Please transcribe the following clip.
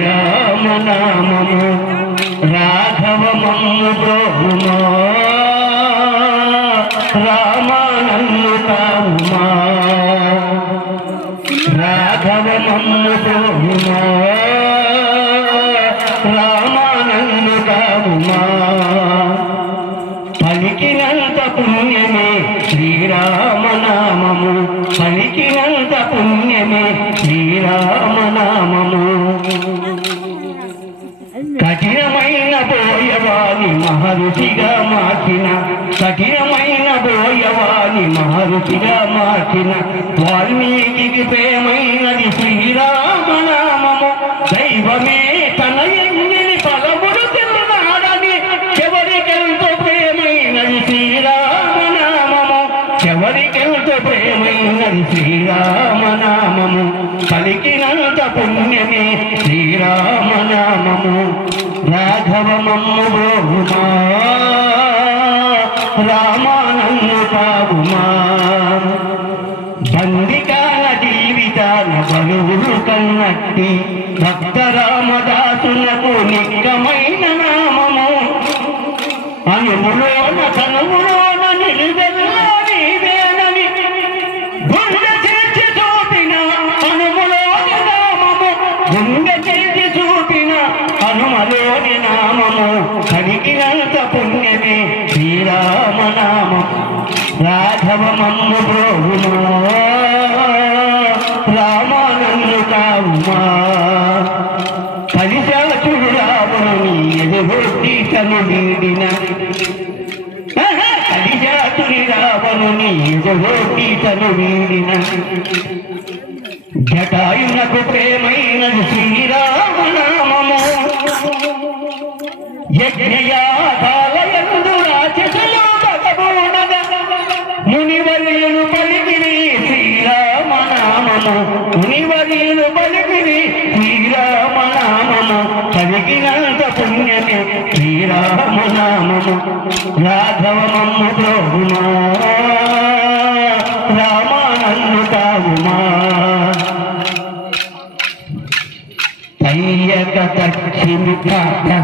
రామనామము రాఘవమమ్ము బ్రోహుమా రామానందు కావుమా రాఘవమమ్ము బ్రోహుమా రామానందు కావుమా పలికినంత పుణ్యమే శ్రీరామనామము పలికినంత పుణ్యమే శ్రీరామనామము కఠినమైన బోయవాని మహర్షిగా మార్చిన కఠినమైన బోయవాని మహర్షిగా మార్చిన వాల్మీకి ప్రేమైనది శ్రీరామనామము దైవమే తన ఎంగిలి ఫలములు తిన్నాడని ఎవరికెంతో ప్రేమైనది శ్రీరామనామము ఎవరికెంతో ప్రేమైనది శ్రీరామనామము పలికినంత పుణ్యమే శ్రీరామనామము రాఘవమమ్ము బ్రోహుమా రామానందు కావుమా బందికాల జీవితాన బలువులు కన్నట్టి భక్త రామదాసులకు నిక్కమైన నామము అనుములోన తనుములోన నిలువెల్లా నీవేనని గుండె చేర్చి చూపిన అనుములోని నామము గుండె చేర్చి చూపిన హనుమలోని నామము కలిగినంత పుణ్యమే శ్రీరామనామము రాఘవమమ్ము బ్రోహుమా రామానందు కావుమా కలిశాచుడు రావణుని ఎదురొట్టి తను వీడిన కలిశాచుడి రావణుని ఎదురొట్టి తను వీడిన జటాయునకు ప్రేమైనది శ్రీరామనామము యజ్ఞయాగాలయందు రాక్షసులు బగబూనగా మునివర్యులు పలికిరి శ్రీరామనామము మునివర్యులు పలికిరి శ్రీరామనామము కలిగినంత పుణ్యమే శ్రీరామనామము రాఘవమమ్ము బ్రోహుమా రామానందు కావుమా తయ్యక దక్షిణ బాగా